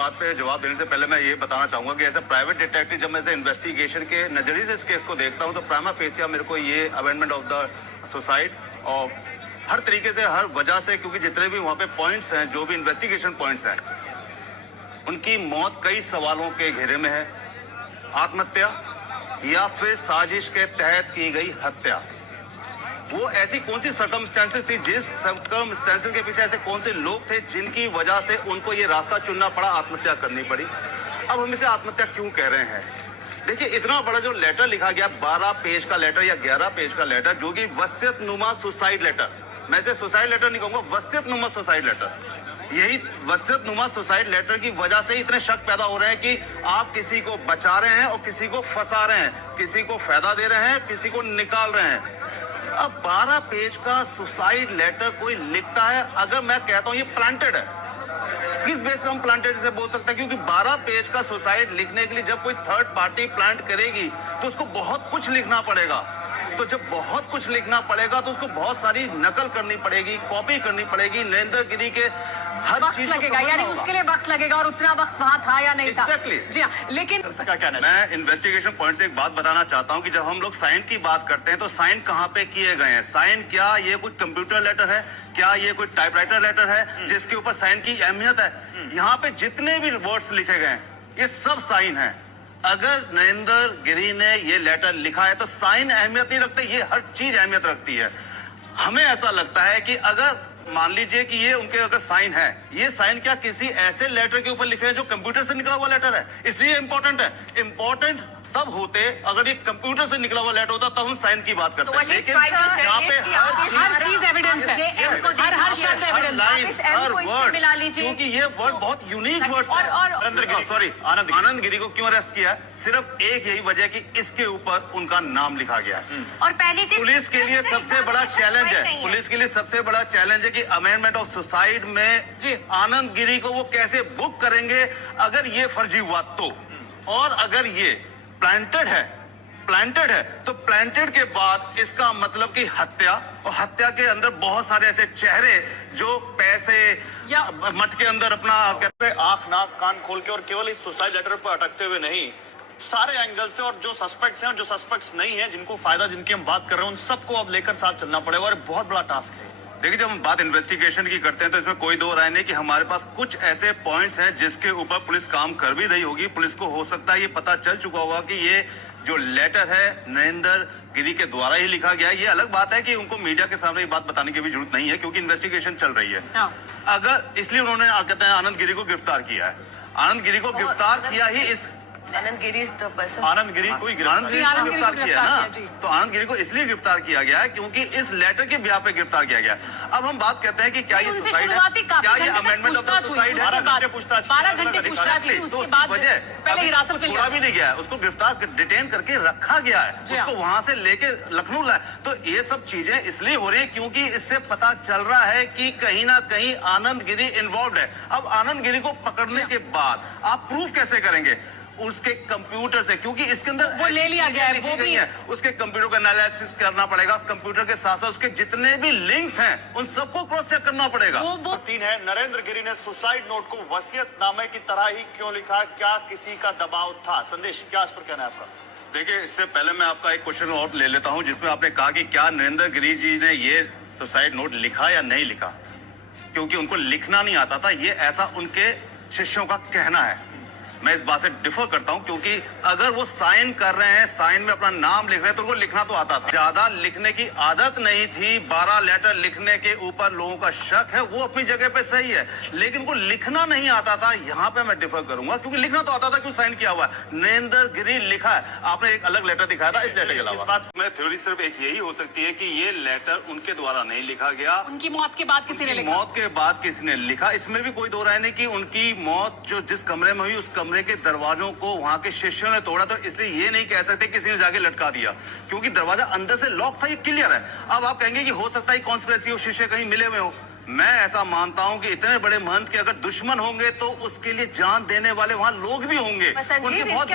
बात पे जवाब देने से पहले मैं ये बताना चाहूंगा कि एज प्राइवेट डिटेक्टिव जब मैं इन्वेस्टिगेशन के नजरिए से इस केस को देखता हूं तो प्राइमा फेसिया मेरे को ये अमेंडमेंट ऑफ द सुसाइड और हर तरीके से, हर वजह से, क्योंकि जितने भी वहां पे पॉइंट्स हैं, जो भी इन्वेस्टिगेशन पॉइंट्स हैं, उनकी मौत कई सवालों के घेरे में है। आत्महत्या या फिर साजिश के तहत की गई हत्या। वो ऐसी कौन सी सर्कमस्टेंसेस थी, जिस सर्कमस्टेंसेस के पीछे ऐसे कौन से लोग थे जिनकी वजह से उनको ये रास्ता चुनना पड़ा, आत्महत्या करनी पड़ी। अब हम इसे आत्महत्या क्यों कह रहे हैं? देखिए, इतना बड़ा जो लेटर लिखा गया, 12 पेज का लेटर या 11 पेज का लेटर, जो कि वसीयत नुमा सुसाइड लेटर, मैं इसे सुसाइड लेटर नहीं कहूंगा, वसीयत नुमा सुसाइड लेटर। यही वसीयत नुमा सुसाइड लेटर की वजह से इतने शक पैदा हो रहे हैं कि आप किसी को बचा रहे हैं और किसी को फंसा रहे हैं, किसी को फायदा दे रहे हैं, किसी को निकाल रहे हैं। अब 12 पेज का सुसाइड लेटर कोई लिखता है, अगर मैं कहता हूं ये प्लांटेड है, किस बेस पे हम प्लांटेड से बोल सकते हैं? क्योंकि 12 पेज का सुसाइड लिखने के लिए जब कोई थर्ड पार्टी प्लांट करेगी तो उसको बहुत कुछ लिखना पड़ेगा। तो जब बहुत कुछ लिखना पड़ेगा तो उसको बहुत सारी नकल करनी पड़ेगी, कॉपी करनी पड़ेगी, नरेंद्र गिरी के हर चीज लगेगा, यानी उसके लिए वक्त लगेगा, और उतना वक्त वहां था या नहीं था? जी हाँ, लेकिन क्या कहना है? मैं इन्वेस्टिगेशन पॉइंट से एक बात बताना चाहता हूं कि जब हम लोग साइन की बात करते हैं तो साइन कहां पे किए गए हैं? साइन क्या ये कोई कंप्यूटर लेटर है? क्या ये कोई टाइपराइटर लेटर है जिसके ऊपर साइन की अहमियत है? यहाँ पे जितने भी वर्ड्स लिखे गए हैं ये सब साइन है। अगर नरेंद्र गिरी ने ये लेटर लिखा है तो साइन अहमियत नहीं रखते, ये हर चीज अहमियत रखती है। हमें ऐसा लगता है कि अगर मान लीजिए कि ये उनके अगर साइन है, ये साइन क्या किसी ऐसे लेटर के ऊपर लिखे हैं जो कंप्यूटर से निकला हुआ लेटर है, इसलिए इंपॉर्टेंट है। इंपॉर्टेंट तब होते अगर ये कंप्यूटर से निकला हुआ लेटर होता तब हम साइन की बात करते हैं। लेकिन यहाँ पे हर चीज एविडेंस है, हर शब्द एविडेंस, हर वर्ड, क्योंकि ये वर्ड बहुत यूनिक वर्ड है। सॉरी, आनंद गिरी को क्यों अरेस्ट किया? सिर्फ एक यही वजह कि इसके ऊपर उनका नाम लिखा गया है। और पहली चीज, पुलिस के लिए सबसे बड़ा चैलेंज है, पुलिस के लिए सबसे बड़ा चैलेंज है कि अमेंडमेंट ऑफ सुसाइड में आनंद गिरी को वो कैसे बुक करेंगे अगर ये फर्जी हुआ तो। और अगर ये प्लांटेड है तो प्लांटेड के बाद इसका मतलब कि हत्या, और हत्या के अंदर बहुत सारे ऐसे चेहरे जो पैसे या मठ के अंदर अपना कहते हैं आंख नाक कान खोल के, और केवल इस सुसाइड लेटर पर अटकते हुए नहीं, सारे एंगल से, और जो सस्पेक्ट्स हैं और जो सस्पेक्ट्स नहीं हैं, जिनको फायदा, जिनकी हम बात कर रहे हैं, उन सबको अब लेकर साथ चलना पड़ेगा, और बहुत बड़ा टास्क है। देखिए, जब हम बात इन्वेस्टिगेशन की करते हैं तो इसमें कोई दो राय नहीं कि हमारे पास कुछ ऐसे पॉइंट्स हैं जिसके ऊपर पुलिस काम कर भी रही होगी। पुलिस को हो सकता है ये पता चल चुका होगा कि ये जो लेटर है नरेंद्र गिरी के द्वारा ही लिखा गया है। ये अलग बात है कि उनको मीडिया के सामने ये बात बताने की भी जरूरत नहीं है क्योंकि इन्वेस्टिगेशन चल रही है। अगर इसलिए उन्होंने कहते हैं आनंद गिरी को गिरफ्तार किया है। आनंद गिरी को गिरफ्तार किया ही इस आनंद गिरी आनंद गिरी को गिरफ्तार किया ना, तो आनंद गिरी को इसलिए गिरफ्तार किया गया है क्योंकि इस लेटर के ब्याह पे गिरफ्तार किया गया। अब हम बात करते हैं कि क्या ये सुसाइड है, क्या ये अमेंडमेंट ऑफ द सुसाइड है? 12 घंटे पूछताछ हुई, उसके बाद पहले हिरासत में छोड़ा भी नहीं गया, उसको गिरफ्तार डिटेन करके रखा गया है, उसको वहां से लेके लखनऊ लाया। तो ये सब चीजें इसलिए हो रही है क्योंकि इससे पता चल रहा है कि कहीं ना कहीं आनंद गिरी इन्वॉल्व है। अब आनंद गिरी को पकड़ने के बाद आप प्रूफ कैसे करेंगे? उसके कंप्यूटर से, क्योंकि इसके अंदर वो ले लिया गया है, वो भी है, उसके कंप्यूटर का एनालिसिस करना पड़ेगा। उस कंप्यूटर के साथ साथ उसके जितने भी लिंक्स हैं उन सबको क्रॉस चेक करना पड़ेगा। वो 3 है, नरेंद्र गिरी ने सुसाइड नोट को वसीयतनामे की तरह ही क्यों लिखा? क्या किसी का दबाव था? संदेश, क्या इस पर कहना है आपका? देखिए, इससे पहले मैं आपका एक क्वेश्चन और ले लेता हूं जिसमें आपने कहा कि क्या नरेंद्र गिरी जी ने ये सुसाइड नोट लिखा या नहीं लिखा, क्योंकि उनको लिखना नहीं आता था, ये ऐसा उनके शिष्यों का कहना है। मैं इस बात से डिफर करता हूं क्योंकि अगर वो साइन कर रहे हैं, साइन में अपना नाम लिख रहे हैं, तो उनको लिखना तो आता था। ज्यादा लिखने की आदत नहीं थी, 12 लेटर लिखने के ऊपर लोगों का शक है, वो अपनी जगह पे सही है, लेकिन उनको लिखना नहीं आता था। यहाँ पे मैं डिफर करूंगा क्योंकि लिखना तो आता था, क्यों साइन किया हुआ है। नरेंद्र गिरी लिखा है, आपने एक अलग लेटर दिखाया था इस लेटर के अलावा। इस बात में थ्योरी सिर्फ एक यही हो सकती है कि ये लेटर उनके द्वारा नहीं लिखा गया, उनकी मौत के बाद किसी ने लिखा, मौत के बाद किसी ने लिखा। इसमें भी कोई दो राय नहीं कि उनकी मौत जो जिस कमरे में हुई उस कमरे के दरवाजों को वहां के शिष्यों ने तोड़ा, तो इसलिए ये नहीं कह सकते किसी ने जाके लटका दिया, क्योंकि दरवाजा अंदर से लॉक था, ये क्लियर है। अब आप कहेंगे कि हो सकता है कॉन्स्पिरेसी हो, शिष्य कहीं मिले हुए हो। मैं ऐसा मानता हूं कि इतने बड़े महंत के अगर दुश्मन होंगे तो उसके लिए जान देने वाले वहां लोग भी होंगे, उनके बहुत